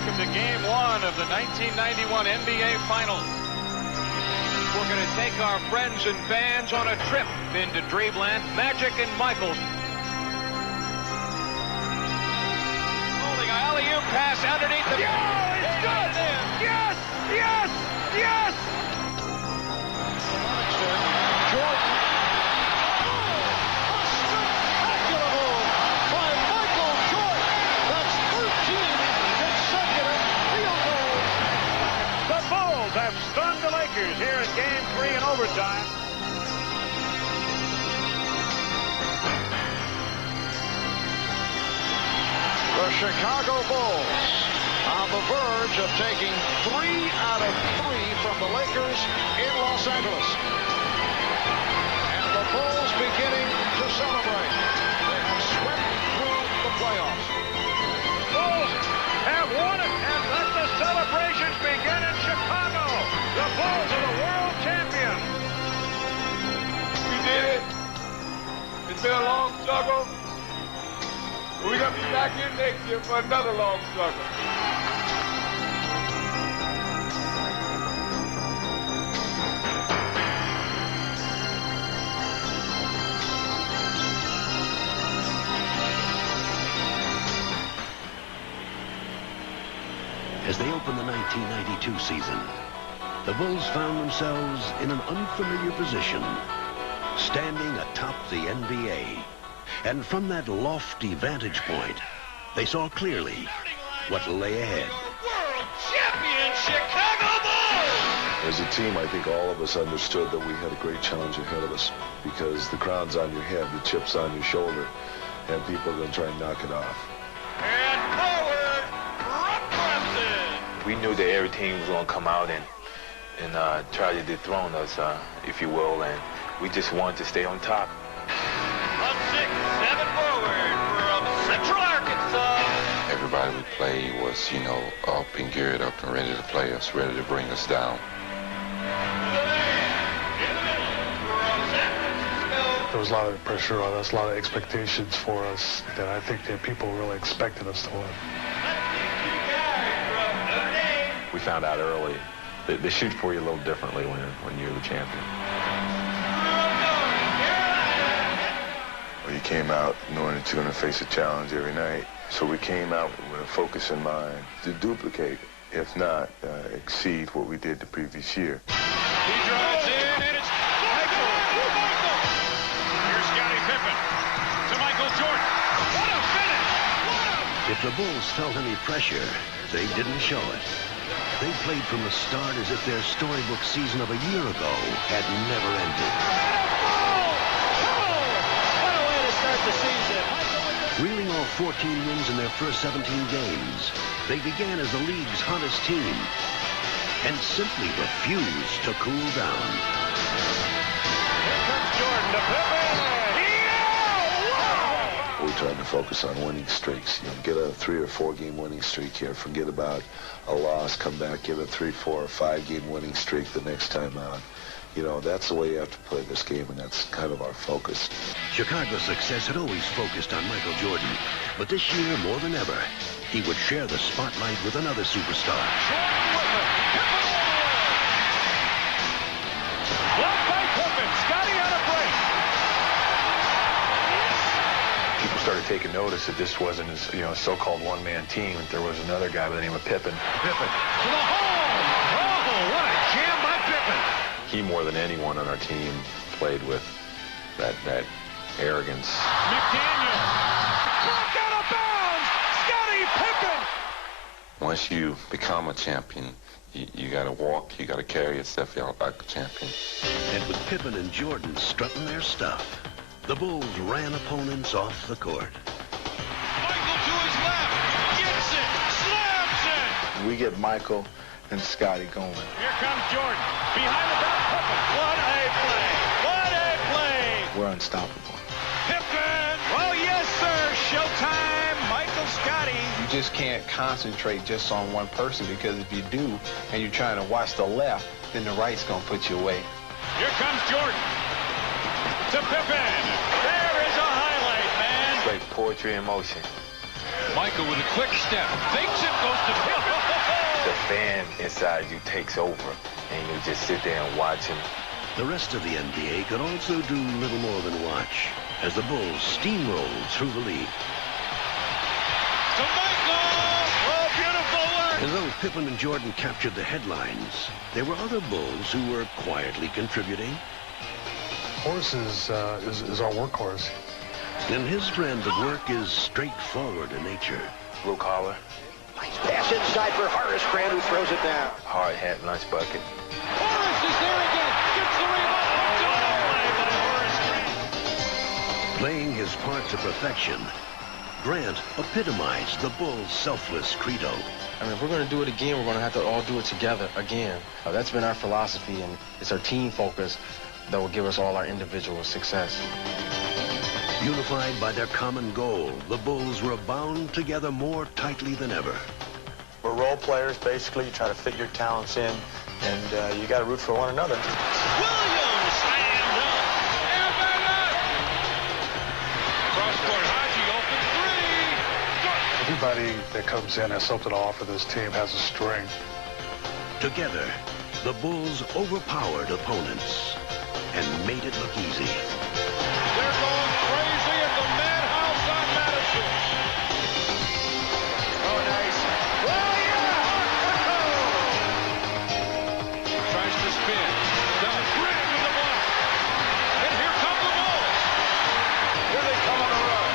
welcome to Game 1 of the 1991 NBA Finals. We're going to take our friends and fans on a trip into Dreamland. Magic and Michael. Holding an alley-oop pass underneath the... Yeah, it's good! Yes! Yes! Yes! Jordan. A spectacular move by Michael Jordan. That's 13 consecutive field goals. The Bulls have stunned the Lakers here in Game 3 in overtime. The Chicago Bulls on the verge of taking 3 out of 3 from the Lakers in Los Angeles. And the Bulls beginning to celebrate. They have swept through the playoffs. Bulls have won it, and let the celebrations begin in Chicago. The Bulls are the world champions. We did it. It's been a long struggle. We're going to be back here next year for another long struggle. As they opened the 1992 season, the Bulls found themselves in an unfamiliar position, standing atop the NBA. And from that lofty vantage point, they saw clearly what lay ahead. World champion Chicago Bulls! As a team, I think all of us understood that we had a great challenge ahead of us because the crown's on your head, the chip's on your shoulder, and people are going to try and knock it off. And forward, Brock Clemson! We knew that every team was going to come out and try to dethrone us, if you will, and we just wanted to stay on top. A 6'7" forward from Central Arkansas. Everybody we played was, up and geared up and ready to play us, ready to bring us down. There was a lot of pressure on us, a lot of expectations for us that I think that people really expected us to win. We found out early that they shoot for you a little differently when you're the champion. Well, you came out knowing that you're going to face a challenge every night. So we came out with a focus in mind to duplicate, if not exceed what we did the previous year. He drives in, and it's Michael! Here's Scottie Pippen to Michael Jordan. What a finish! If the Bulls felt any pressure, they didn't show it. They played from the start as if their storybook season of a year ago had never ended. What a way to start the season. Reeling off 14 wins in their first 17 games, they began as the league's hottest team and simply refused to cool down. Here comes Jordan to Pippen. We're trying to focus on winning streaks. Get a 3 or 4 game winning streak here. Forget about a loss. Come back, get a 3, 4, or 5 game winning streak the next time out. That's the way you have to play this game, and that's kind of our focus. Chicago's success had always focused on Michael Jordan, but this year, more than ever, he would share the spotlight with another superstar. Blocked by Pippen. Scottie on a break. People started taking notice that this wasn't a so-called one-man team. There was another guy by the name of Pippen. Pippen to the hole. Oh, what a jam by Pippen. He, more than anyone on our team, played with that arrogance. McDaniel. Blocked out of bounds. Scottie Pippen. Once you become a champion, you got to walk, you got to carry yourself out like a champion. And with Pippen and Jordan strutting their stuff, the Bulls ran opponents off the court. Michael to his left. Gets it. Slams it. We get Michael and Scottie going. Here comes Jordan. Behind the back, Pippen. What a play. What a play. We're unstoppable. Pippen. Oh, yes, sir. Showtime. Michael Scottie. You just can't concentrate just on one person, because if you do and you're trying to watch the left, then the right's going to put you away. Here comes Jordan. To Pippen. There is a highlight, man. It's like poetry in motion. Michael with a quick step. Fakes it, goes to Pippen. the fan inside you takes over, and you just sit there and watch him. The rest of the NBA could also do little more than watch as the Bulls steamrolled through the league. To Michael! Oh, beautiful work! And though Pippen and Jordan captured the headlines, there were other Bulls who were quietly contributing. Horace is our workhorse. And his friend at work is straightforward in nature. Blue collar. Nice pass inside for Horace Grant, who throws it down. Hard hat, lunch bucket. Horace is there again. Gets the rebound. Play by Horace Grant. Playing his part to perfection, Grant epitomized the Bulls' selfless credo. I mean, if we're going to do it again, we're going to have to all do it together again. That's been our philosophy, and it's our team focus that will give us all our individual success. Unified by their common goal, the Bulls were bound together more tightly than ever. We're role players, basically. You try to fit your talents in, and you got to root for one another. Williams slammed up. Cross-court Haji open three. Everybody that comes in has something to offer this team, has a strength. Together, the Bulls overpowered opponents and made it look easy. They're going crazy at the madhouse on Madison. Oh, nice. Oh, yeah! Tries to spin. Does. Rick with the block. And here come the Bulls. Here they come on a run.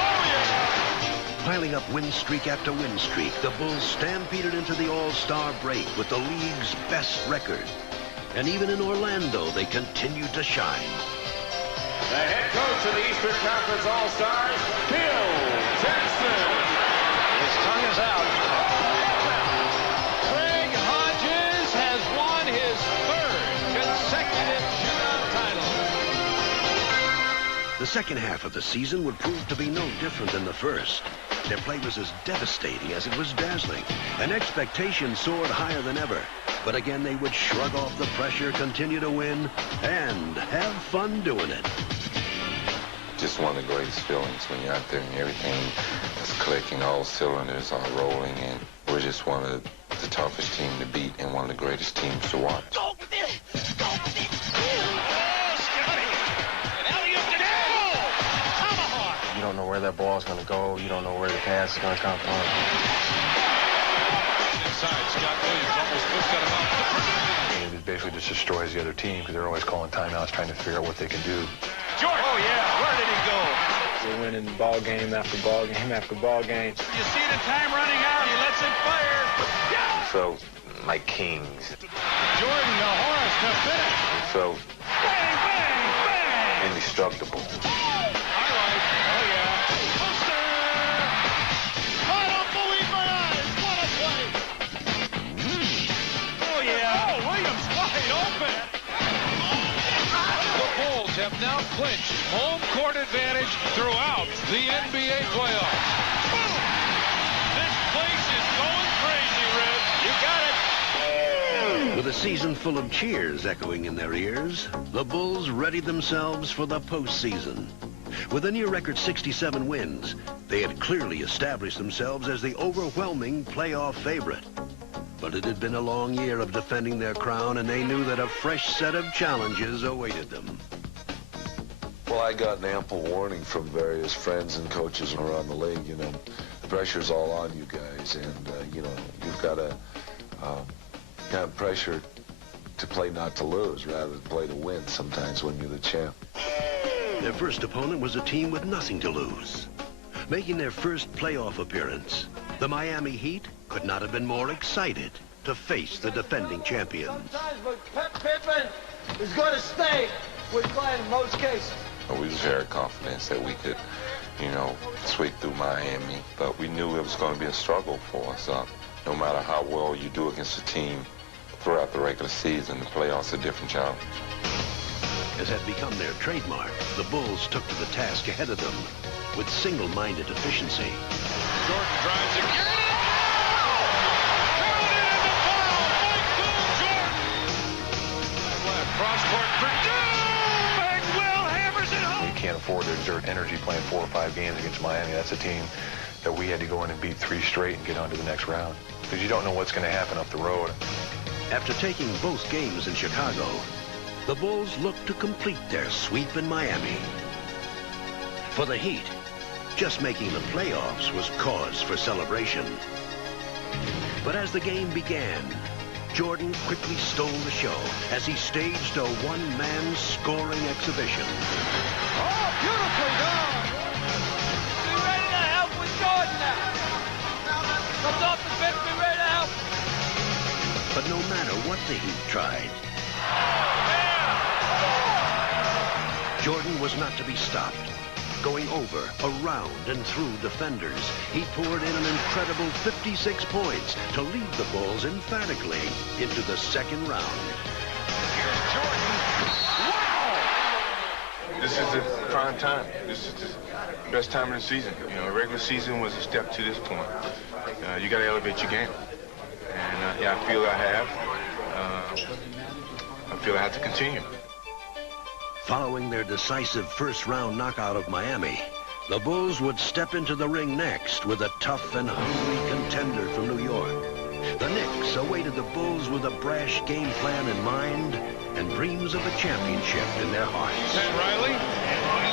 Oh, yeah! Piling up win streak after win streak, the Bulls stampeded into the All-Star break with the league's best record. And even in Orlando, they continued to shine. The head coach of the Eastern Conference All-Stars, Bill Jackson. His tongue is out. Craig Hodges has won his third consecutive shootout title. The second half of the season would prove to be no different than the first. Their play was as devastating as it was dazzling, and expectations soared higher than ever. But again, they would shrug off the pressure, continue to win, and have fun doing it. Just one of the greatest feelings when you're out there and everything is clicking, all cylinders are rolling, and we're just one of the toughest teams to beat and one of the greatest teams to watch. Go with it! Go with it! Oh, Scotty! And Elliott to go! Tomahawk! You don't know where that ball is going to go. You don't know where the pass is going to come from. Inside, Scott Williams almost pushed that about. It basically just destroys the other team because they're always calling timeouts, trying to figure out what they can do. Jordan! Oh, yeah. Where did he go? We're winning ball game after ball game after ball game. You see the time running out. He lets it fire. We felt like kings. Jordan to Horace to finish. We felt Bang, bang, bang! indestructible. Highlight. Oh, yeah. Poster! I don't believe my eyes. What a play. Oh, yeah. Oh, Williams wide open. The Bulls have now clinched home court advantage throughout the NBA playoffs. This place is going crazy, Ribs. You got it. With a season full of cheers echoing in their ears, the Bulls readied themselves for the postseason. With a near record 67 wins, they had clearly established themselves as the overwhelming playoff favorite. But it had been a long year of defending their crown, and they knew that a fresh set of challenges awaited them. Well, I got an ample warning from various friends and coaches around the league. You know, the pressure's all on you guys, and you know, you've got to have pressure to play not to lose rather than play to win sometimes when you're the champ. Their first opponent was a team with nothing to lose. Making their first playoff appearance, the Miami Heat could not have been more excited to face the defending champions. Sometimes, but Pippen is going to stay with Glenn in most cases. We was very confident that we could, you know, sweep through Miami, but we knew it was going to be a struggle for us. No matter how well you do against a team throughout the regular season, the playoffs are a different challenge. As had become their trademark, the Bulls took to the task ahead of them with single-minded efficiency. Jordan drives again. Counted in the foul. Michael Jordan. Left cross-court for Will hammers it home. We can't afford to exert energy playing 4 or 5 games against Miami. That's a team that we had to go in and beat 3 straight and get on to the next round, because you don't know what's going to happen up the road. After taking both games in Chicago, the Bulls looked to complete their sweep in Miami. For the Heat, just making the playoffs was cause for celebration. But as the game began, Jordan quickly stole the show as he staged a one-man scoring exhibition. Oh, beautifully done! Be ready to help with Jordan now. Comes off the bench, be ready to help. But no matter what the Heat tried, Jordan was not to be stopped. Going over, around, and through defenders, he poured in an incredible 56 points to lead the Bulls emphatically into the second round. Here's Jordan. Wow! This is the prime time. This is the best time of the season. You know, regular season was a step to this point. You got to elevate your game. And yeah, I feel I have. I feel I have to continue. Following their decisive first-round knockout of Miami, the Bulls would step into the ring next with a tough and hungry contender from New York. The Knicks awaited the Bulls with a brash game plan in mind and dreams of a championship in their hearts. Pat Riley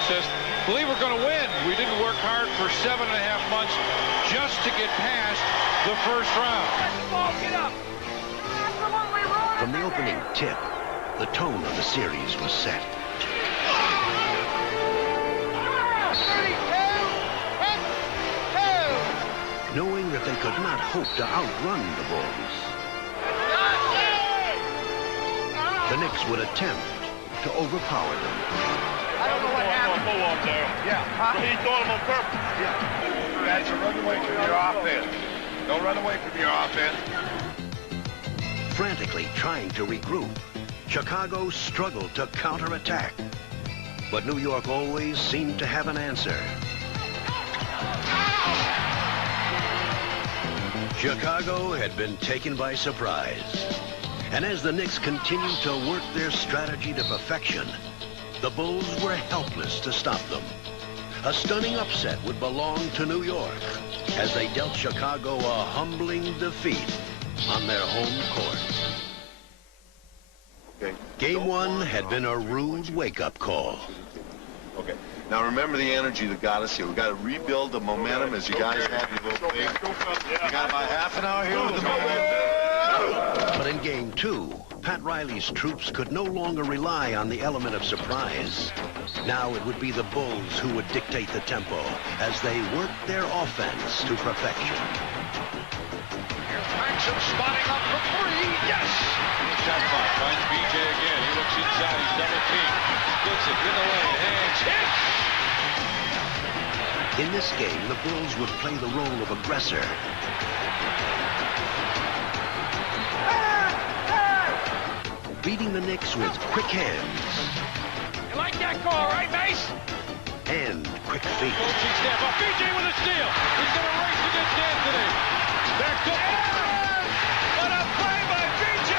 says, believe we're going to win. We didn't work hard for 7.5 months just to get past the first round. From the opening tip, the tone of the series was set. Knowing that they could not hope to outrun the Bulls, the Knicks would attempt to overpower them. I don't know what happened. Pull up there. Yeah. He thought him on purpose. Yeah. You guys are running away from your offense. Don't run away from your offense. Frantically trying to regroup, Chicago struggled to counterattack. But New York always seemed to have an answer. Chicago had been taken by surprise. And as the Knicks continued to work their strategy to perfection, the Bulls were helpless to stop them. A stunning upset would belong to New York as they dealt Chicago a humbling defeat on their home court. Okay. Game one had been a rude wake-up call. Okay. Now remember the energy that got us here. We got to rebuild the momentum as you guys had your little thing. We got about half an hour here with the momentum. But in game two, Pat Riley's troops could no longer rely on the element of surprise. Now it would be the Bulls who would dictate the tempo as they worked their offense to perfection. Here's Maxson spotting up for three. Yes! Shot clock finds BJ again. He looks inside. He's double teamed. Gets it in the lane. Hands hits. In this game, the Bulls would play the role of aggressor. Beating the Knicks with quick hands. You like that call, right, Mace? And quick feet. Coaching step up. BJ with a steal. He's going to race against Anthony. Back to Aaron. What a play by BJ.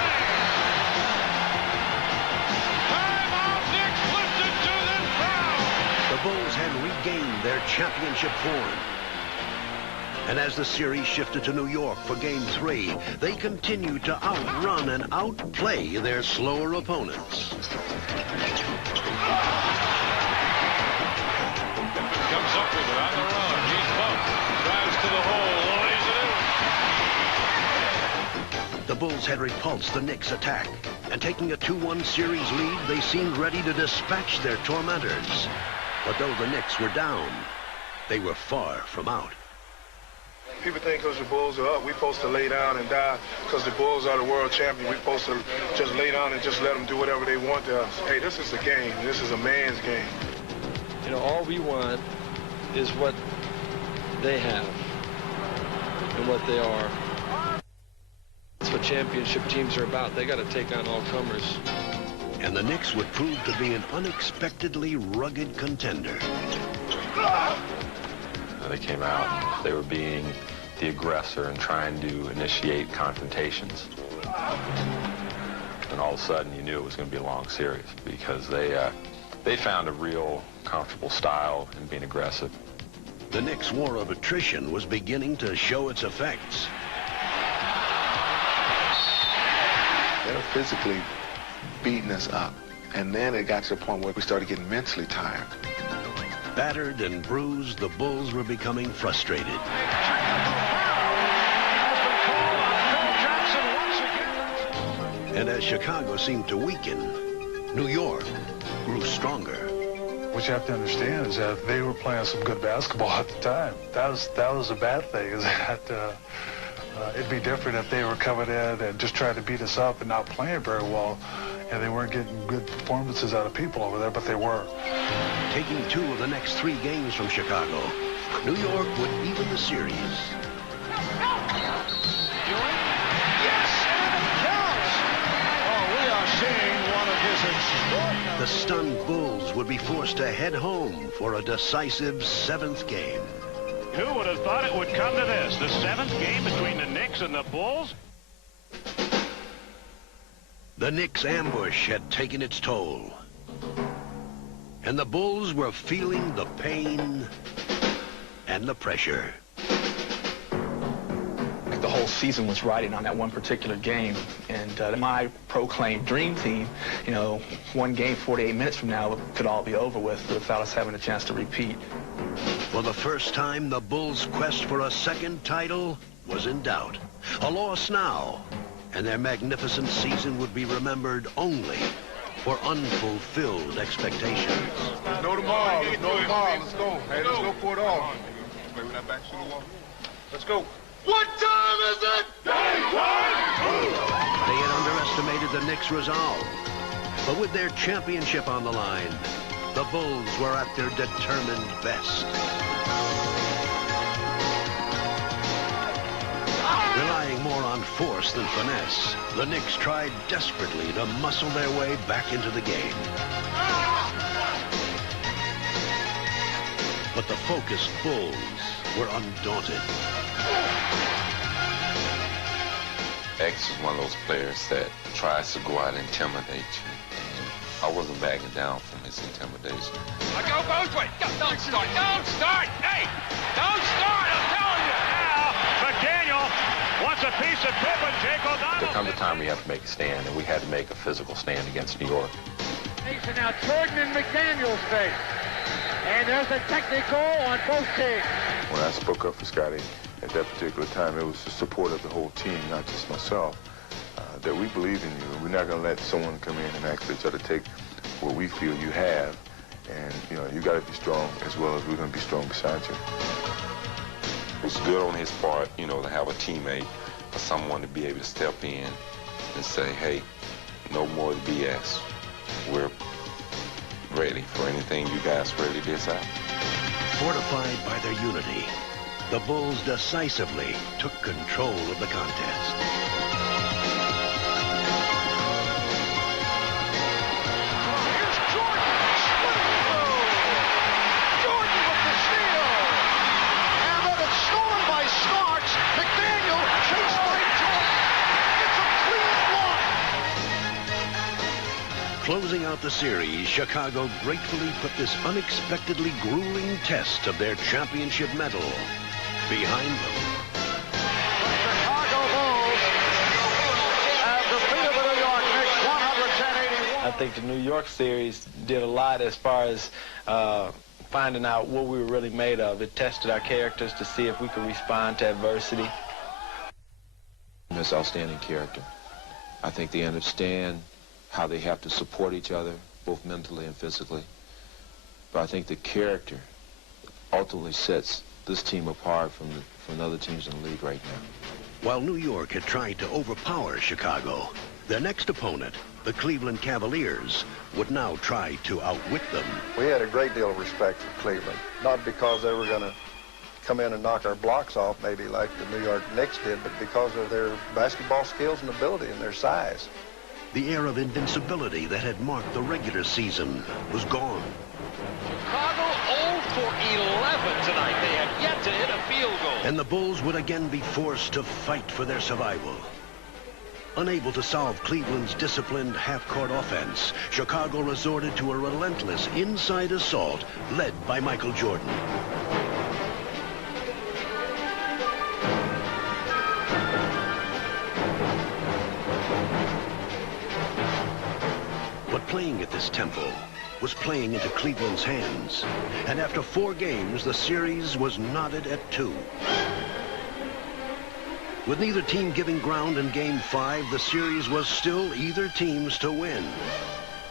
Timeout. Knicks lifted to this round. The Bulls had regained their championship form. And as the series shifted to New York for Game 3, they continued to outrun and outplay their slower opponents. Comes up with it on the run. He's bumped. Drives to the hole. Lays it in. The Bulls had repulsed the Knicks' attack. And taking a 2-1 series lead, they seemed ready to dispatch their tormentors. But though the Knicks were down, they were far from out. People think because the Bulls are up, we're supposed to lay down and die. Because the Bulls are the world champion, we're supposed to just lay down and just let them do whatever they want to us. Hey, this is a game. This is a man's game. You know, all we want is what they have and what they are. That's what championship teams are about. They got to take on all comers. And the Knicks would prove to be an unexpectedly rugged contender. They came out, they were being the aggressor and trying to initiate confrontations. And all of a sudden you knew it was going to be a long series because they found a real comfortable style in being aggressive. The Knicks' war of attrition was beginning to show its effects. They were physically beating us up. And then it got to the point where we started getting mentally tired. Battered and bruised, the Bulls were becoming frustrated. And as Chicago seemed to weaken, New York grew stronger. What you have to understand is that they were playing some good basketball at the time. That was a bad thing, is that it'd be different if they were coming in and just trying to beat us up and not playing very well. And they weren't getting good performances out of people over there, but they were. Taking 2 of the next 3 games from Chicago, New York would even the series. Yes, and it counts. Oh, we are seeing one of his extraordinary... The stunned Bulls would be forced to head home for a decisive 7th game. Who would have thought it would come to this? The 7th game between the Knicks and the Bulls? The Knicks' ambush had taken its toll. And the Bulls were feeling the pain and the pressure. The whole season was riding on that one particular game. And my proclaimed dream team, you know, one game, 48 minutes from now, could all be over with without us having a chance to repeat. For the first time, the Bulls' quest for a 2nd title was in doubt. A loss now, and their magnificent season would be remembered only for unfulfilled expectations. No tomorrow. No tomorrow. Let's go. Hey, let's go for it all. Play with that back to the wall. Let's go. What time is it? Game time! They had underestimated the Knicks' resolve. But with their championship on the line, the Bulls were at their determined best. Relying more on force than finesse, the Knicks tried desperately to muscle their way back into the game. But the focused Bulls were undaunted. X is one of those players that tries to go out and intimidate you. And I wasn't backing down from his intimidation. I go both ways. Don't start. Don't start. Hey, don't start. I'm telling you. Now, McDaniel wants a piece of Pippen. Jake O'Donnell. There comes a time we have to make a stand, and we had to make a physical stand against New York. Now Jordan and McDaniel's face. And there's a technical on both teams. When I spoke up for Scotty at that particular time, it was the support of the whole team, not just myself, that we believe in you. We're not going to let someone come in and actually try to take what we feel you have. And, you know, you got to be strong as well as we're going to be strong beside you. It's good on his part, you know, to have a teammate or someone to be able to step in and say, hey, no more BS. We're ready for anything you guys ready to decide. Fortified by their unity, the Bulls decisively took control of the contest. Here's Jordan, splitting through. Jordan with the steal. And then it's stolen by Starks. McDaniel chased by Jordan. It's a clean block. Closing out the series, Chicago gratefully put this unexpectedly grueling test of their championship medal behind them. Chicago Bulls have defeated the New York Knicks 110-81. I think the New York series did a lot as far as finding out what we were really made of. It tested our characters to see if we could respond to adversity. It's outstanding character. I think they understand how they have to support each other, both mentally and physically. But I think the character ultimately sets this team apart from the other teams in the league right now. While New York had tried to overpower Chicago, their next opponent, the Cleveland Cavaliers, would now try to outwit them. We had a great deal of respect for Cleveland, not because they were going to come in and knock our blocks off maybe like the New York Knicks did, but because of their basketball skills and ability and their size. The air of invincibility that had marked the regular season was gone. Chicago 0 for 11 tonight. They have yet to hit a field goal. And the Bulls would again be forced to fight for their survival. Unable to solve Cleveland's disciplined half-court offense, Chicago resorted to a relentless inside assault led by Michael Jordan. playing at this tempo was playing into Cleveland's hands. And after 4 games, the series was knotted at 2. With neither team giving ground in Game 5, the series was still either team's to win.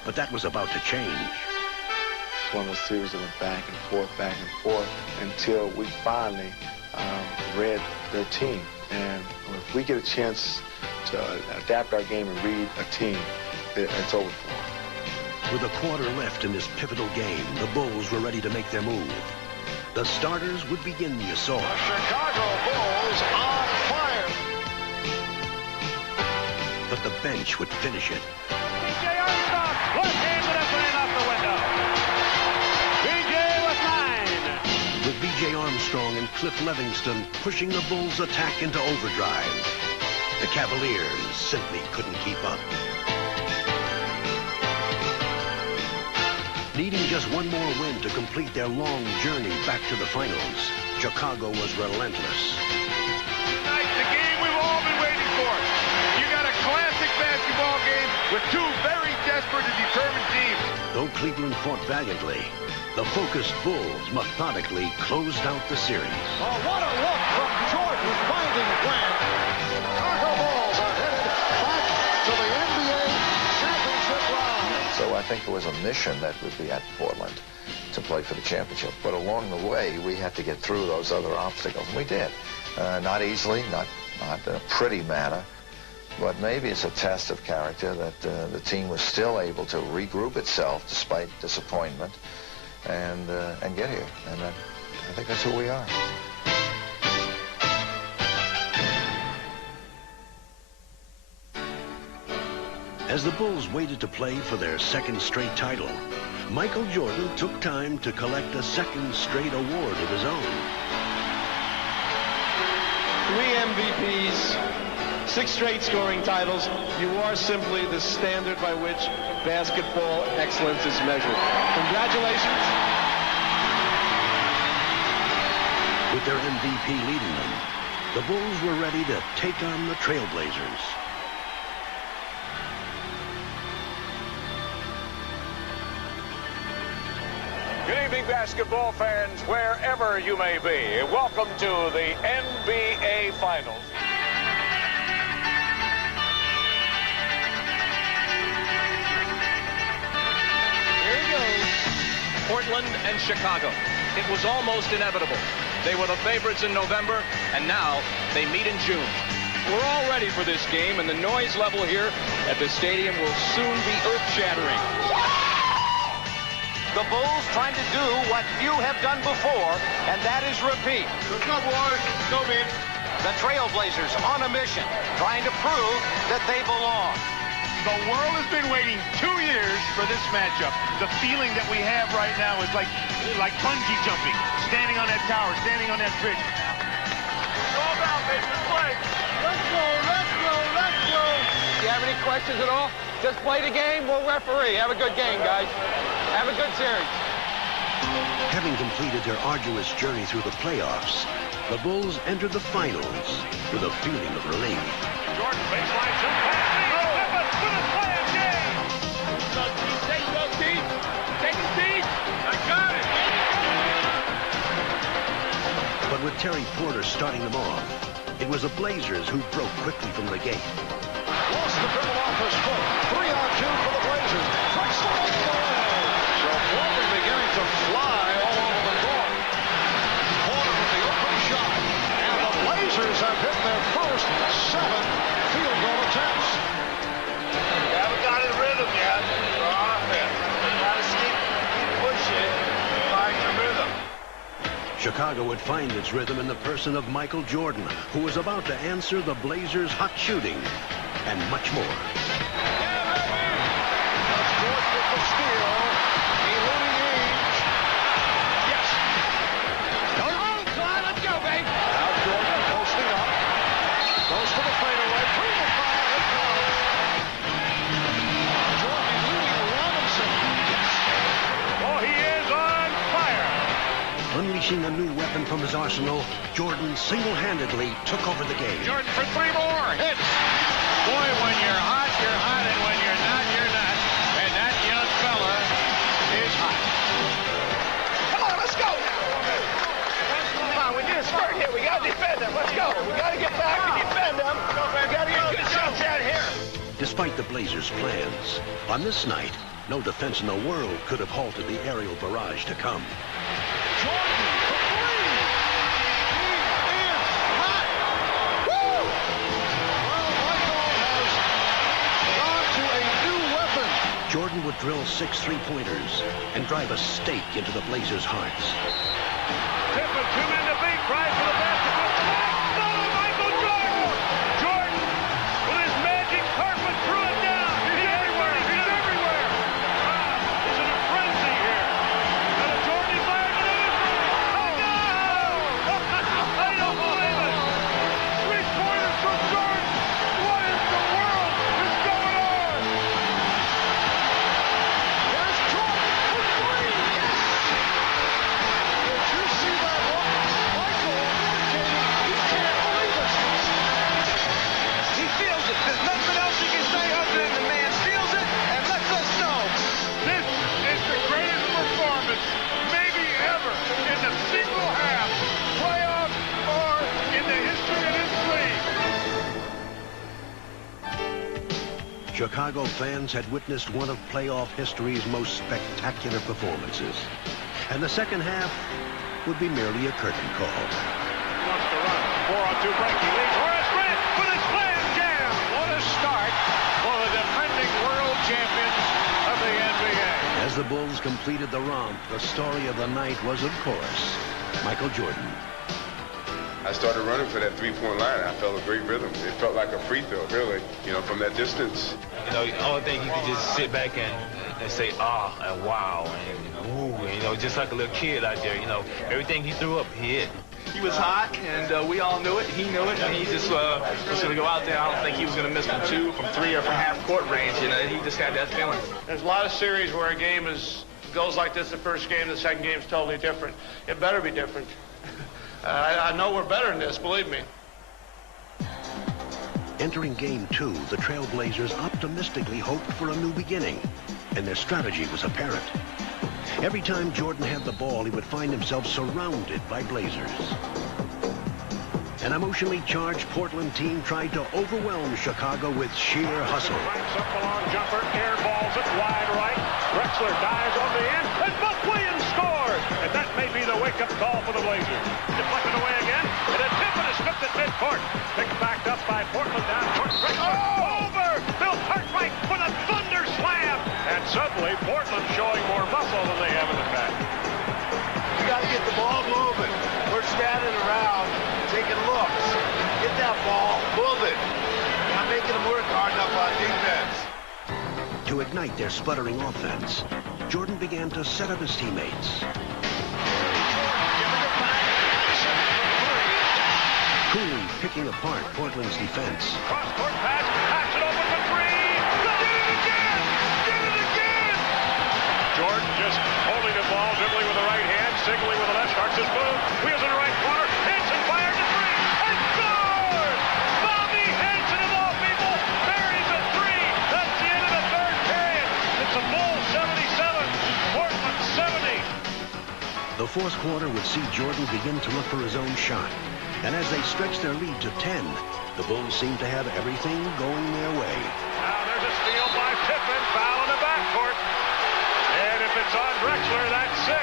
But that was about to change. It's one of those series that went back and forth, until we finally read their team. And if we get a chance to adapt our game and read a team, it's over for us. With a quarter left in this pivotal game, the Bulls were ready to make their move. The starters would begin the assault. The Chicago Bulls on fire. But the bench would finish it. B.J. Armstrong, left-handed opening off the window. B.J. with 9. With B.J. Armstrong and Cliff Livingston pushing the Bulls' attack into overdrive, the Cavaliers simply couldn't keep up. Needing just one more win to complete their long journey back to the finals, Chicago was relentless. Tonight, the game we've all been waiting for. You got a classic basketball game with 2 very desperate and determined teams. Though Cleveland fought valiantly, the focused Bulls methodically closed out the series. Oh, what a look from Jordan finding Grant. Chicago Bulls are headed back to the NBA championship round. So I think it was a mission that would be at Portland to play for the championship. But along the way, we had to get through those other obstacles, and we did. Not easily, not in a pretty manner, but maybe it's a test of character that the team was still able to regroup itself despite disappointment and get here. And I think that's who we are. As the Bulls waited to play for their 2nd straight title, Michael Jordan took time to collect a 2nd straight award of his own. 3 MVPs, 6 straight scoring titles. You are simply the standard by which basketball excellence is measured. Congratulations. With their MVP leading them, the Bulls were ready to take on the Trailblazers. Good evening, basketball fans, wherever you may be. Welcome to the NBA Finals. Here he goes. Portland and Chicago. It was almost inevitable. They were the favorites in November, and now they meet in June. We're all ready for this game, and the noise level here at the stadium will soon be earth-shattering. The Bulls trying to do what few have done before, and that is repeat. Let's go, boys. Go, man. The Trailblazers on a mission, trying to prove that they belong. The world has been waiting 2 years for this matchup. The feeling that we have right now is like bungee jumping, standing on that tower, standing on that bridge. It's all about, baby. Let's play. Let's go, let's go, let's go. Do you have any questions at all? Just play the game, we'll referee. Have a good game, guys. Have a good series. Having completed their arduous journey through the playoffs, the Bulls entered the finals with a feeling of relief. Jordan baseline jump pass. With a slam, James. Take it deep. I got it. But with Terry Porter starting them off, it was the Blazers who broke quickly from the gate. Lost the dribble off his foot. 3-on-2 for the Blazers. Puts the ball away. So Portland beginning to fly all over the court. Porter with the open shot. And the Blazers have hit their first 7 field goal attempts. You haven't got his rhythm yet. For offense. You gotta keep pushing. Find your rhythm. Chicago would find its rhythm in the person of Michael Jordan, who was about to answer the Blazers' hot shooting and much more. That's Jordan with the steal. Eluding Eames. Yes. Let's go, babe. Now Jordan posting up. Goes to the fadeaway. 3 to 5. It comes. Jordan eluding Robinson. Yes. Oh, he is on fire. Unleashing a new weapon from his arsenal, Jordan single-handedly took over the game. Jordan for 3 more. Hits. Boy, when you're hot, and when you're not, you're not. And that despite the Blazers' plans. On this night, no defense in the world could have halted the aerial barrage to come. Jordan for three. He is hot. Woo! Well, Michael has gone to a new weapon. Jordan would drill 6 3-pointers and drive a stake into the Blazers' hearts. Pippen, 2 men to beat, drives for the basketball. No, Michael Jordan! Jordan, with his magic carpet, threw it down. He's everywhere. He's everywhere. He's in a frenzy here. And a Jordan environment in his oh, no! I don't believe it. 3-pointers from Jordan. What in the world is going on? There's Jordan for three. Yes! Did you see that look? Michael, he can't believe it. He feels it. There's nothing else he can say other than the man feels it and lets us know. This is the greatest performance, maybe ever, in the single half, playoff, or in the history of this league. Chicago fans had witnessed one of playoff history's most spectacular performances. And the second half would be merely a curtain call. Wants to run. 4-on-2 break. He leads Horace Grant with his slam jam. What a start for the defending world champions of the NBA. As the Bulls completed the romp, the story of the night was, of course, Michael Jordan. I started running for that three-point line. I felt a great rhythm. It felt like a free throw, really, from that distance. The only thing you can just sit back and say, ah, and wow, and woo, and, just like a little kid out there, everything he threw up, he hit. He was hot, and we all knew it. He knew it, and he just was going to go out there. I don't think he was going to miss from 2, from 3, or from half-court range. He just had that feeling. There's a lot of series where a game goes like this the first game, the second game's totally different. It better be different. I know we're better than this, believe me. Entering Game 2, the Trailblazers optimistically hoped for a new beginning, and their strategy was apparent. Every time Jordan had the ball, he would find himself surrounded by Blazers. An emotionally charged Portland team tried to overwhelm Chicago with sheer hustle. Banks up the long jumper, air balls it wide right. Drexler dives on the end, and Buck Williams scores! And that may be the wake-up call for the Blazers. Deflected away again, and a tip and a strip at midcourt. Picked back up by Portland down court. Drexler over! Bill Cartwright with a thunder slam! And suddenly, Portland showing more muscle than they have in the past. You got to get the ball moving. We're standing around, taking looks. Get that ball, move it. Not making them work hard enough on defense. To ignite their sputtering offense, Jordan began to set up his teammates. Coolly picking apart Portland's defense. Cross-court pass, pass it over for three. Did it again! Did it again! Jordan just holding the ball, dribbling with the right hand, signaling with the left, starts his move. Wheels in the right corner, Henson fires a three, and scores! Bobby Henson of all people buries a three. That's the end of the third period. It's a Bulls 77, Portland 70. The fourth quarter would see Jordan begin to look for his own shot. And as they stretched their lead to 10, the Bulls seemed to have everything going their way. Now there's a steal by Pippen, foul in the backcourt. And if it's on Drexler, that's 6.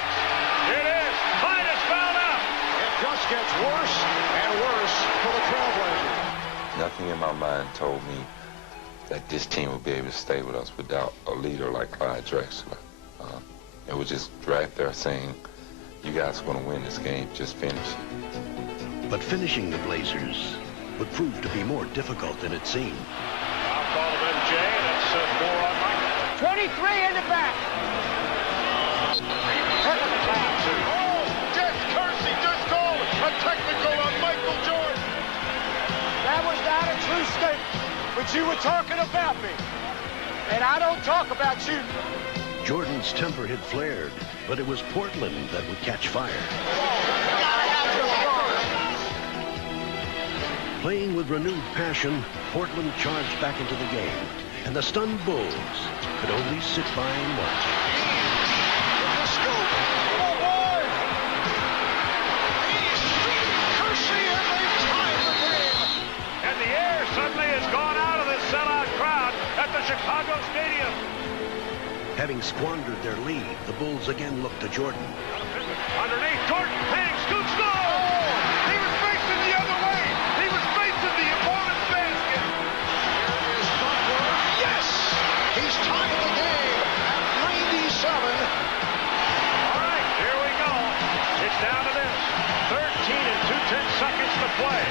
It is. Minus fouled out. It just gets worse and worse for the Trailblazers. Nothing in my mind told me that this team would be able to stay with us without a leader like Clyde Drexler. It was just right there saying, you guys are going to win this game, just finish it. But finishing the Blazers would prove to be more difficult than it seemed. I'll call him MJ, and it's 4 on Michael. 23 in the back. Oh, Jeff Kersey just called a technical on Michael Jordan. That was not a true statement, but you were talking about me. And I don't talk about you. Jordan's temper had flared, but it was Portland that would catch fire. Playing with renewed passion, Portland charged back into the game, and the stunned Bulls could only sit by and watch. The scoop! Oh, boy! He's beating Kersey, and they tie the game. And the air suddenly has gone out of this sellout crowd at at the Chicago Stadium. Having squandered their lead, the Bulls again look to Jordan. Underneath, Jordan, hang, scoops, no! He was facing the other way. He was facing the opponent's basket. Here is Butler. Yes! He's tied the game at 97. All right, here we go. It's down to this. 13 and 2/10 seconds to play.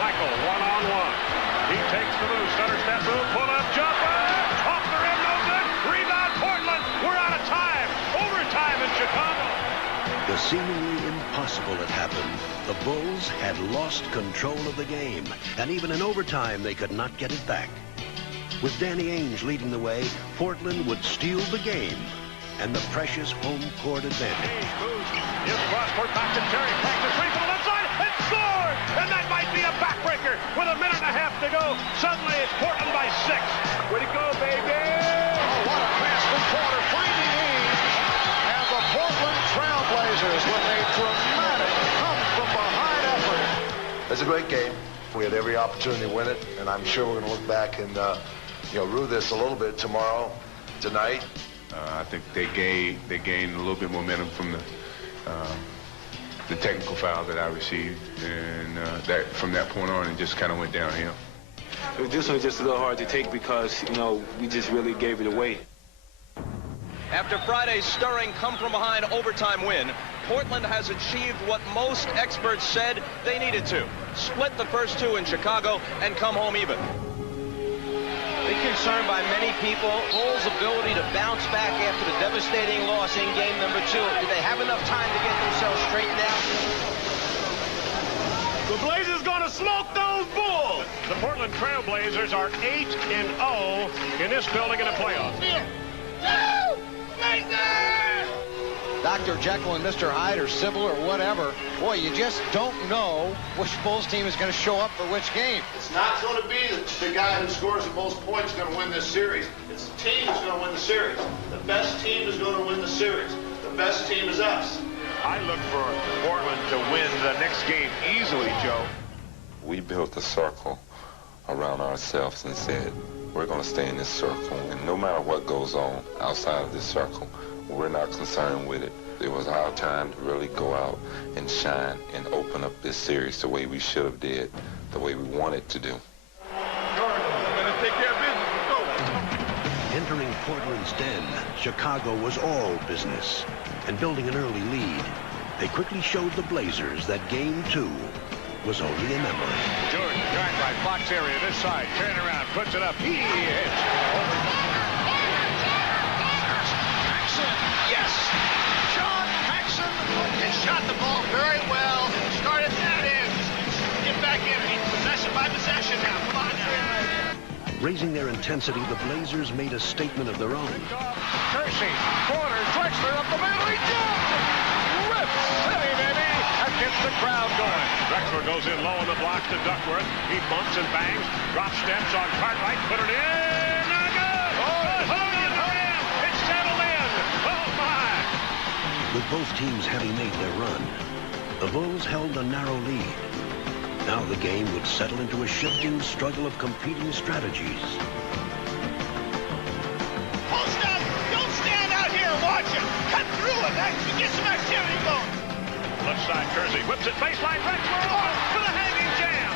Michael, one-on-one. He takes the move. Stutter step move. Pull-up jumper. Off the rim, no good. Rebound, Portland. We're out of time. Overtime in Chicago. The seemingly impossible had happened. The Bulls had lost control of the game, and even in overtime, they could not get it back. With Danny Ainge leading the way, Portland would steal the game and the precious home court advantage. Ainge moves. Here's cross-court back to Terry. Back to three from the left side and scored! And that might be a backbreaker with a minute and a half to go. Suddenly, it's Portland by 6. Way to go, baby! Oh, what a pass from Porter, finding Ainge. And the Portland Trailblazers with a dramatic come-from-behind effort. It's a great game. We had every opportunity to win it, and I'm sure we're going to look back and, rue this a little bit tonight. I think they gained a little bit momentum from the technical foul that I received, and that from that point on, it just kind of went downhill. This one was just a little hard to take because, we just really gave it away. After Friday's stirring come-from-behind overtime win, Portland has achieved what most experts said they needed to. Split the first two in Chicago and come home even. Big concern by many people, Bulls' ability to bounce back after the devastating loss in game number 2. Did they have enough time to get themselves straightened out? The Blazers going to smoke those Bulls. The Portland Trailblazers are 8-0 in this building in the playoffs. Dr. Jekyll and Mr. Hyde or Sybil or whatever, boy, you just don't know which Bulls team is going to show up for which game. It's not going to be the guy who scores the most points going to win this series. It's the team that's going to win the series. The best team is going to win the series. The best team is us. I look for Portland to win the next game easily, Joe. We built a circle around ourselves and said, we're going to stay in this circle, and no matter what goes on outside of this circle, we're not concerned with it. It was our time to really go out and shine and open up this series the way we should have did, the way we wanted to do. Take care of business. Go. Entering Portland's den, Chicago was all business. And building an early lead, they quickly showed the Blazers that Game 2 was only a memory. Jordan, drive by Fox area, this side, turn around, puts it up. He hits. Yes! John Paxson shot the ball very well. Started that in. Get back in. Possession by possession now. Come on now. Raising their intensity, the Blazers made a statement of their own. Kersey, corner, Drexler up the middle. He jumps! Rip City, baby! That gets the crowd going. Drexler goes in low on the block to Duckworth. He bumps and bangs. Drop steps on Cartwright. Put it in. Not good! Oh, it's settled in. Oh, my! With both teams having made their run, the Bulls held a narrow lead. Now the game would settle into a shifting struggle of competing strategies. Post up! Don't stand out here and watch him! Cut through him! Get some activity going! Left side, Kersey whips it baseline. Drexler off for the hanging jam.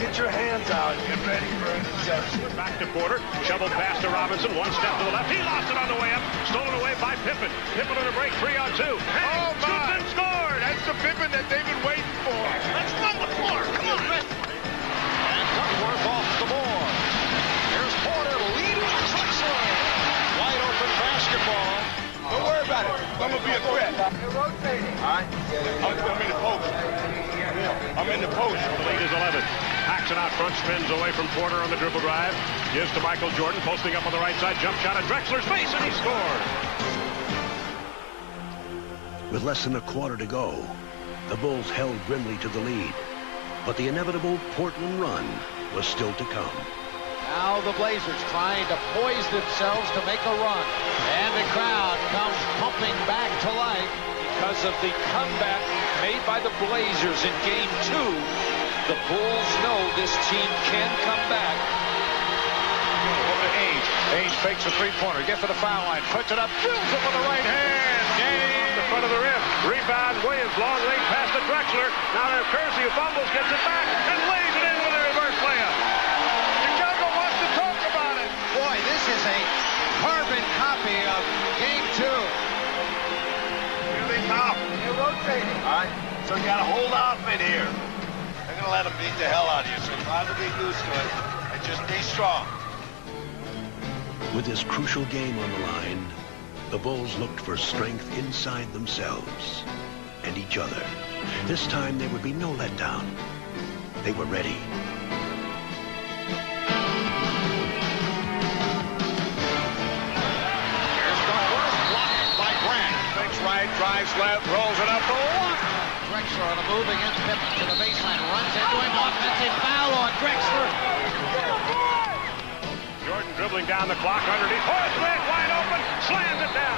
Get your hands out. Get ready for an interception. Back to Porter. Shoveled pass to Robinson. One step to the left. He lost it on the way up. Stolen away by Pippen. Pippen on a break. 3-on-2. Hey, scoops and scored. That's the Pippen that they've been waiting for. Let's run the floor. Come on, man. And Duckworth off the board. Here's Porter leading Drexler. Wide open basketball. Don't worry about it. I'm going to be a threat. You're rotating. All right? I'm in the post. I'm in the post. The lead is 11. Paxson out front, spins away from Porter on the dribble drive. Gives to Michael Jordan, posting up on the right side. Jump shot at Drexler's face, and he scores. With less than a quarter to go, the Bulls held grimly to the lead. But the inevitable Portland run was still to come. Now the Blazers trying to poise themselves to make a run. And the crowd comes pumping back to life. Because of the comeback made by the Blazers in Game 2, the Bulls know this team can come back. Over to Ainge. Ainge fakes a three-pointer. Get for the foul line. Puts it up. Drills it with the right hand. Game. The front of the rim. Rebound. Williams. Long range pass to Drexler. Now there's Kersey who fumbles. Gets it back. And lays it in with a reverse layup. Chicago wants to talk about it. Boy, this is a carbon copy of Game 2. Really tough. You're rotating. All right. So you got to hold off in here. They're going to let them beat the hell out of you. So try to get used to it and just be strong. With this crucial game on the line, the Bulls looked for strength inside themselves and each other. This time there would be no letdown. They were ready. Here's Duckworth. Blocked by Grant. Fakes right, drives left, rolls it up for one. Drexler on the move against Pippen to the baseline. Runs into him. Offensive foul on Drexler. Jordan dribbling down the clock underneath. Horace Grant wide open. Slams it down.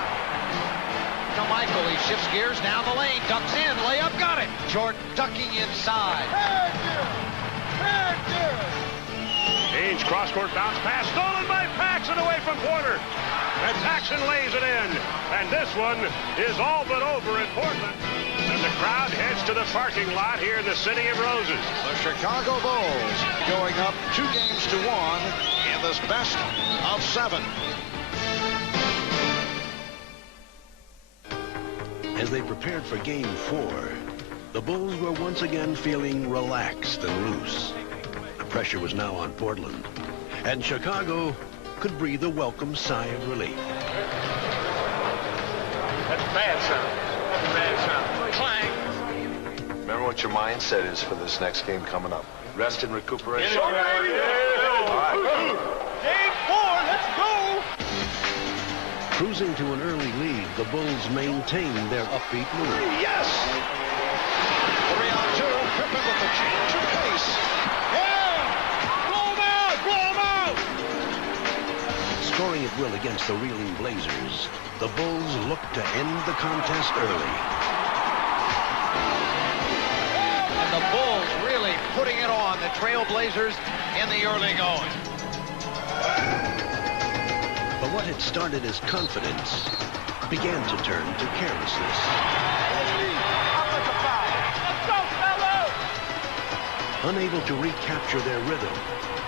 To Michael. He shifts gears down the lane. Ducks in. Layup. Got it. Jordan ducking inside. Ainge cross-court bounce pass. Stolen by Paxson away from Porter. And Paxson lays it in. And this one is all but over in Portland. And the crowd heads to the parking lot here in the City of Roses. The Chicago Bulls going up 2-1 in this best of 7. As they prepared for Game 4, the Bulls were once again feeling relaxed and loose. The pressure was now on Portland, and Chicago could breathe a welcome sigh of relief. That's bad sound. That's bad sound. Clang. Remember what your mindset is for this next game coming up. Rest and recuperation. All right. Game 4, let's go. Cruising to an early lead, the Bulls maintained their upbeat mood. Yes! 3-on-2. Pippen with the change of pace. Yeah! Blow him out! Blow him out! Scoring at will against the reeling Blazers, the Bulls looked to end the contest early. And the Bulls really putting it on the Trailblazers in the early going. But what had started as confidence began to turn to carelessness. Unable to recapture their rhythm,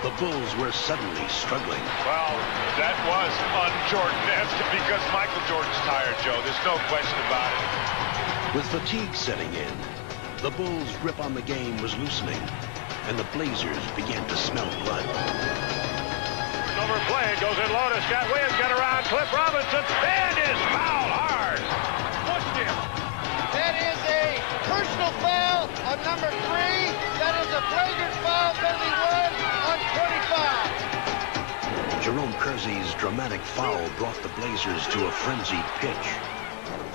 the Bulls were suddenly struggling. Well, that was un-Jordan-esque because Michael Jordan's tired, Joe. There's no question about it. With fatigue setting in, the Bulls' grip on the game was loosening, and the Blazers began to smell blood. Overplay, goes in low to Scott Williams, get around Cliff Robinson, and is fouled hard. Pushed him. That is a personal foul on number 3. That is a Blazers foul, 31 on 25. Jerome Kersey's dramatic foul brought the Blazers to a frenzied pitch,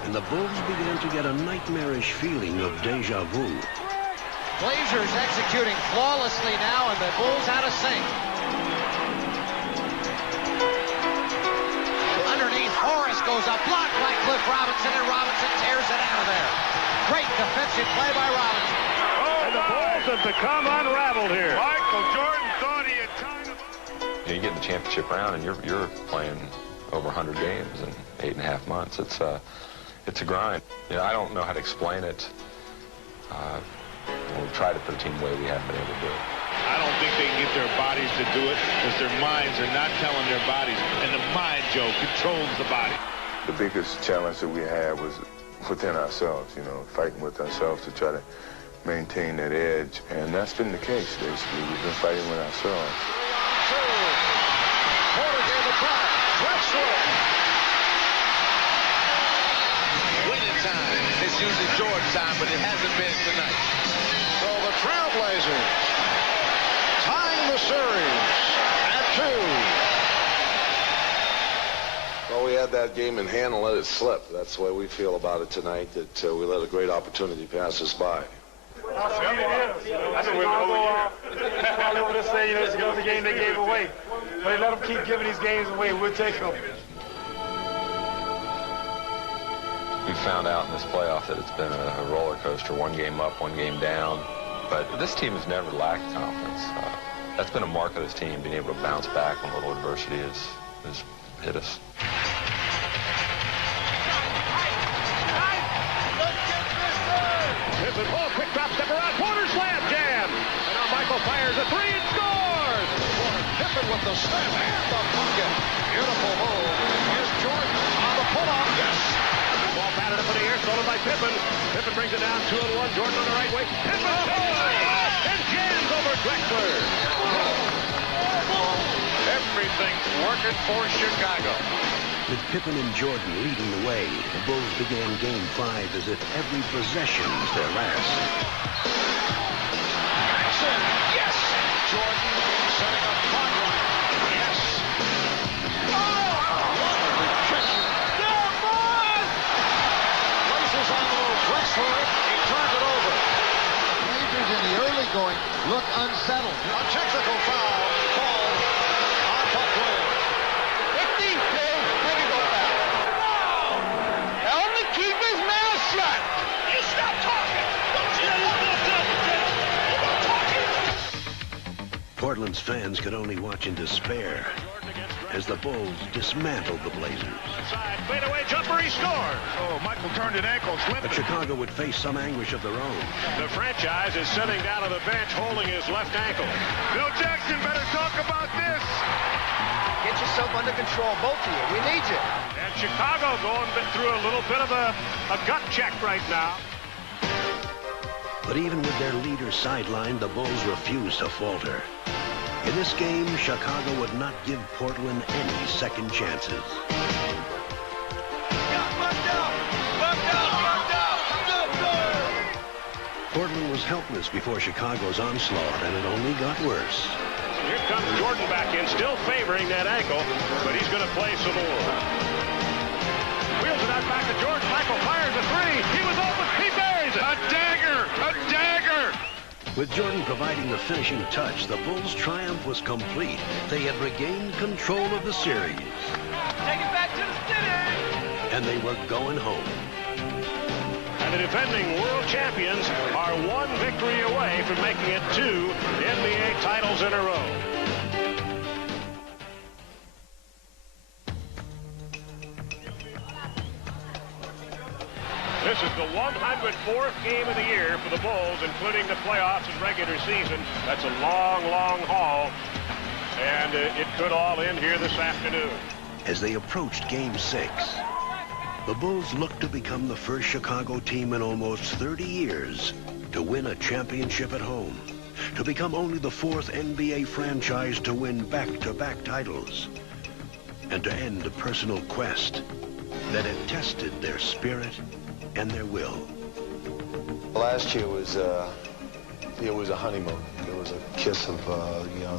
and the Bulls began to get a nightmarish feeling of deja vu. Blazers executing flawlessly now, and the Bulls out of sync. Underneath, Horace goes up, blocked by Cliff Robinson, and Robinson tears it out of there. Great defensive play by Robinson. And the Bulls have become unraveled here. Michael Jordan thought he had time to... You get in the championship round and you're playing over 100 games in 8.5 months. It's a grind. I don't know how to explain it. We've tried to put a team away, we haven't been able to do it. I don't think they can get their bodies to do it because their minds are not telling their bodies. And the mind, Joe, controls the body. The biggest challenge that we had was within ourselves, fighting with ourselves to try to maintain that edge. And that's been the case, basically. We've been fighting with ourselves. Porter gave it back. Drexler. Winning time. It's usually Jordan time, but it hasn't been tonight. So the Trailblazers tying the series at 2. Well, we had that game in hand and let it slip. That's the way we feel about it tonight, that we let a great opportunity pass us by. That's what we're all over this say, this is the game they gave away. But they let them keep giving these games away. We'll take them. We found out in this playoff that it's been a roller coaster, one game up, one game down. But this team has never lacked confidence. That's been a mark of this team, being able to bounce back when a little adversity has hit us. Pippen, quick drop step around, Porter slam, jam. And now Michael fires a three and scores. Pippen with the slam and the bucket. Beautiful move. Here's Jordan on the pull-up. Yes. Ball batted up in the air, stolen by Pippen. Pippen brings it down 2-1. Jordan on the right wing. Pippen and jams over Drexler. Everything's working for Chicago. With Pippen and Jordan leading the way, the Bulls began Game 5 as if every possession was their last. Jackson, yes! Jordan setting up Conrad. Yes! Oh! What a rejection! There, boy! Places on the Drexler. He turned it over. The Blazers in the early going look unsettled. A technical foul called on Buck Williams. Portland's fans could only watch in despair as the Bulls dismantled the Blazers. Fadeaway jumper, he scores. Oh, Michael turned an ankle. But Chicago would face some anguish of their own. The franchise is sitting down on the bench holding his left ankle. Bill Jackson better talk about this. Get yourself under control, both of you. We need you. And Chicago going through a little bit of a gut check right now. But even with their leader sidelined, the Bulls refused to falter. In this game, Chicago would not give Portland any second chances. Portland was helpless before Chicago's onslaught, and it only got worse. Here comes Jordan back in, still favoring that ankle, but he's going to play some more. Wheels it out back to Jordan. Michael fires a three. He was open. He buries it. A dagger! A dagger! With Jordan providing the finishing touch, the Bulls' triumph was complete. They had regained control of the series. Take it back to the city! And they were going home. And the defending world champions are one victory away from making it 2 NBA titles in a row. This is the 104th game of the year for the Bulls, including the playoffs and regular season. That's a long, long haul, and it could all end here this afternoon. As they approached Game 6, the Bulls looked to become the first Chicago team in almost 30 years to win a championship at home, to become only the 4th NBA franchise to win back-to-back titles, and to end a personal quest that had tested their spirit and their will. Last year was a honeymoon. It was a kiss of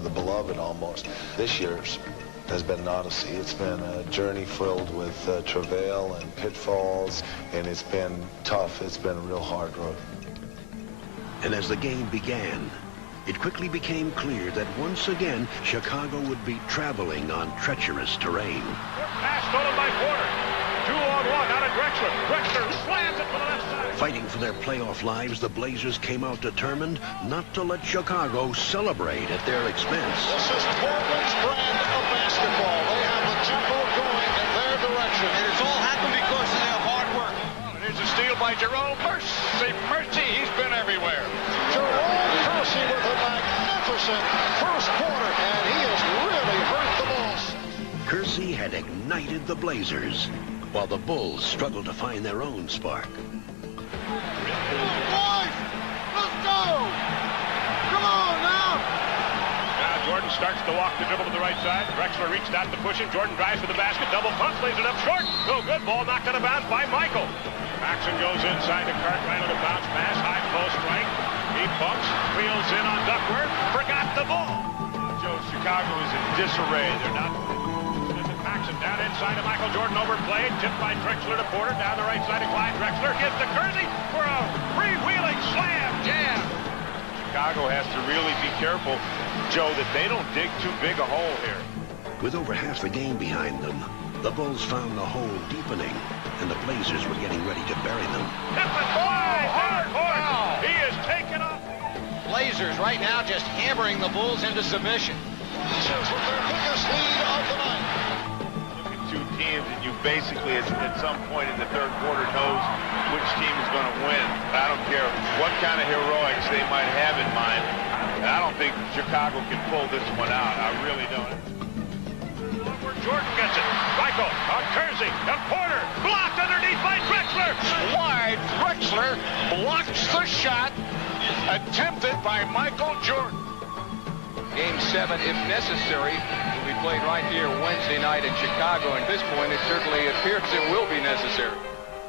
the beloved almost. This year's has been an odyssey. It's been a journey filled with travail and pitfalls, and it's been tough. It's been a real hard road. And as the game began, it quickly became clear that once again Chicago would be traveling on treacherous terrain. Pass stolen by Porter. 2-on-1 out of Drexler. Drexler slams it to the left side. Fighting for their playoff lives, the Blazers came out determined not to let Chicago celebrate at their expense. This is Portland's brand of basketball. They have the tempo going in their direction. And it's all happened because of their hard work. Here's a steal by Jerome Percy. Percy, he's been everywhere. Jerome Percy with a magnificent first quarter, and he has really hurt the Bulls. Kersey had ignited the Blazers, while the Bulls struggled to find their own spark. Boys, let's go! Come on now! Now Jordan starts to walk the dribble to the right side. Drexler reached out to push him. Jordan drives for the basket. Double pump, lays it up short. No good. Ball knocked out of bounds by Michael. Paxson goes inside to Cartwright on a bounce pass. High post right. He pumps, wheels in on Duckworth. Forgot the ball. Joe, Chicago is in disarray. They're not... Paxson down inside to Michael Jordan, overplayed, tipped by Drexler to Porter, down the right side of Clyde Drexler, gives to Kersey for a freewheeling slam jam. Chicago has to really be careful, Joe, that they don't dig too big a hole here. With over half the game behind them, the Bulls found the hole deepening, and the Blazers were getting ready to bury them. Pippen, hard horse. He is taken off. Blazers right now just hammering the Bulls into submission. Blazers with their biggest lead of the night. Look at two teams, and you basically, at some point in the third quarter, knows which team is going to win. I don't care what kind of heroics they might have in mind. And I don't think Chicago can pull this one out. I really don't. Where Jordan gets it. Michael on Kersey. And Porter blocked underneath by Drexler. Wide, Drexler blocks the shot attempted by Michael Jordan. Game 7, if necessary, will be played right here Wednesday night in Chicago. At this point, it certainly appears it will be necessary.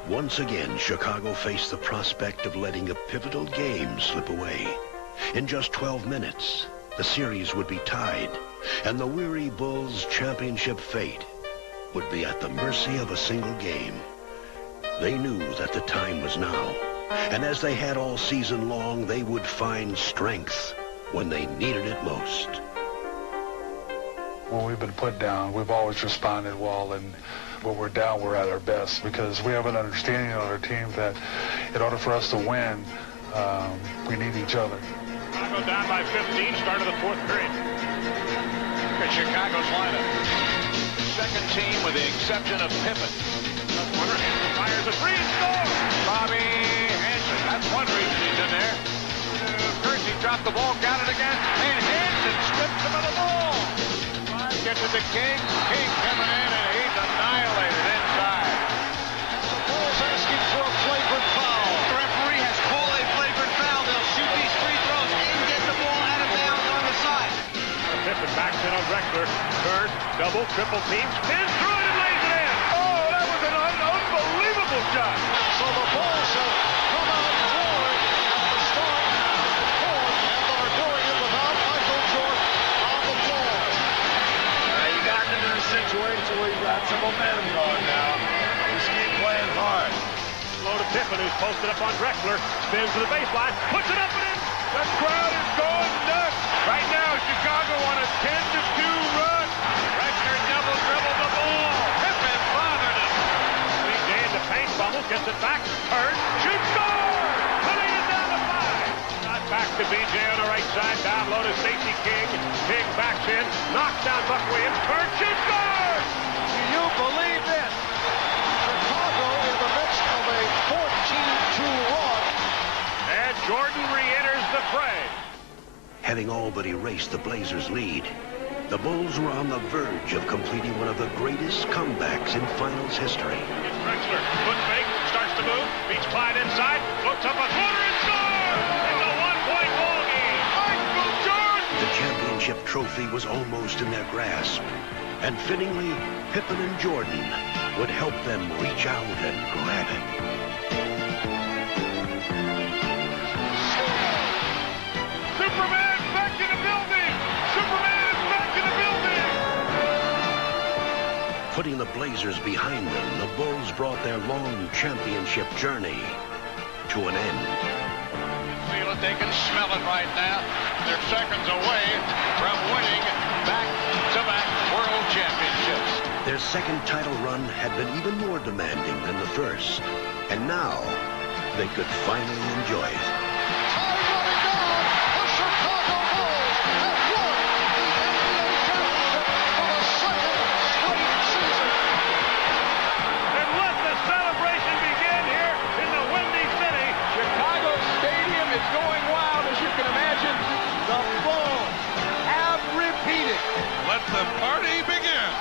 Once again, Chicago faced the prospect of letting a pivotal game slip away. In just 12 minutes, the series would be tied, and the weary Bulls' championship fate would be at the mercy of a single game. They knew that the time was now, and as they had all season long, they would find strength when they needed it most. When we've been put down, we've always responded well, and when we're down, we're at our best, because we have an understanding on our team that in order for us to win, we need each other. Chicago down by 15, start of the fourth period. Look at Chicago's lineup. Second team with the exception of Pippen. Corner, fires a free and scores. Bobby Hansen, that's one reason he's in there. Kersey dropped the ball, got it again, and Hansen strips him of the ball. Gets it to King. King coming in, and he's annihilated inside. The Bulls asking for a flagrant foul. The referee has called a flagrant foul. They'll shoot these free throws and get the ball out of bounds on the side. Pippen backs in on Drexler. Third, double, triple team. Spins through it and lays it in. Oh, that was an unbelievable shot. So the Bulls have come out roaring at the start of the fourth, and are doing it without Michael Jordan on the floor. You got into a situation where you got some momentum going now. Just keep playing hard. Low to Pippen, who's posted up on Drexler. Spins to the baseline. Puts it up and in. The crowd is going nuts. Right now, Chicago on a 10-2 run. Drexler double dribbled the ball. Pippen bothered him. Big J in the paint, fumbles, gets it back, turns, shoots, score! Putting it down to 5. Not back to BJ on the right side, down low to Stacey King. King backs in, knocks down Buck Williams, turns, shoots, scores! Do you believe this? Chicago in the midst of a 14-2 run. And Jordan re-enters the fray. Having all but erased the Blazers' lead, the Bulls were on the verge of completing one of the greatest comebacks in finals history. It's Drexler, foot fake, starts to move, beats Clyde inside, looks up a corner and scores! It's a one-point ball game. Michael Jordan! The championship trophy was almost in their grasp, and fittingly, Pippen and Jordan would help them reach out and grab it. Superman back in the building! Superman is back in the building! Putting the Blazers behind them, the Bulls brought their long championship journey to an end. Feel it, they can smell it right now. They're seconds away from winning back-to-back world championships. Their second title run had been even more demanding than the first, and now they could finally enjoy it. Let the party begin.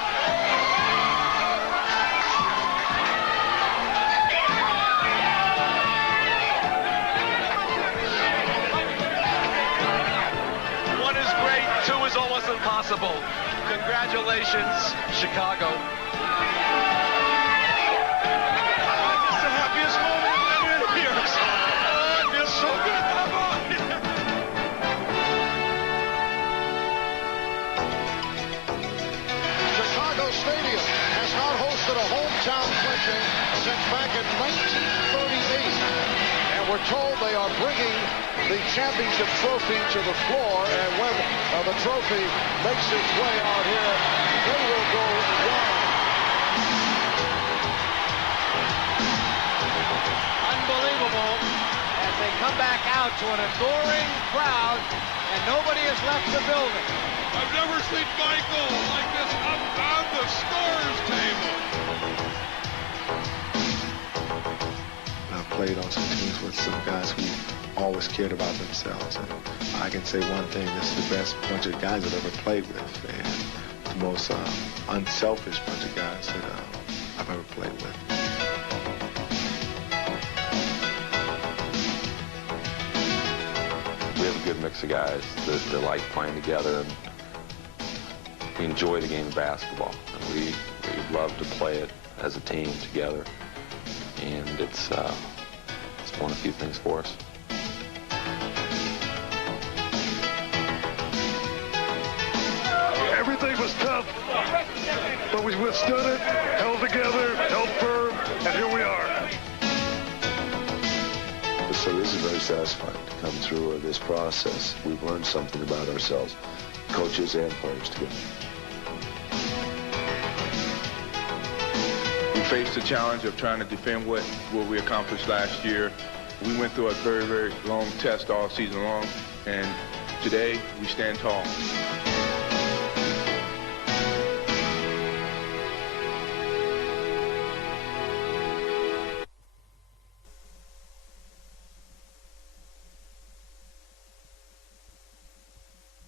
One is great, two is almost impossible. Congratulations, Chicago. It's the happiest moment I've been in here. Oh, it feels so good. Stadium has not hosted a hometown clinching since back in 1938. And we're told they are bringing the championship trophy to the floor, and when the trophy makes its way out here, they will go wild. Unbelievable as they come come back out to an adoring crowd, and nobody has left the building. I've never seen Michael like this up on the scores table. I've played on some teams with some guys who always cared about themselves. And I can say one thing, this is the best bunch of guys I've ever played with, and the most unselfish bunch of guys that I've ever played with. We have a good mix of guys that like playing together, and we enjoy the game of basketball. And we love to play it as a team together, and it's won a few things for us. Everything was tough, but we withstood it, held together, held firm, and here we are. So this is very satisfying to come through this process. We've learned something about ourselves, coaches and players together. We faced the challenge of trying to defend what we accomplished last year. We went through a very, very long test all season long, and today we stand tall.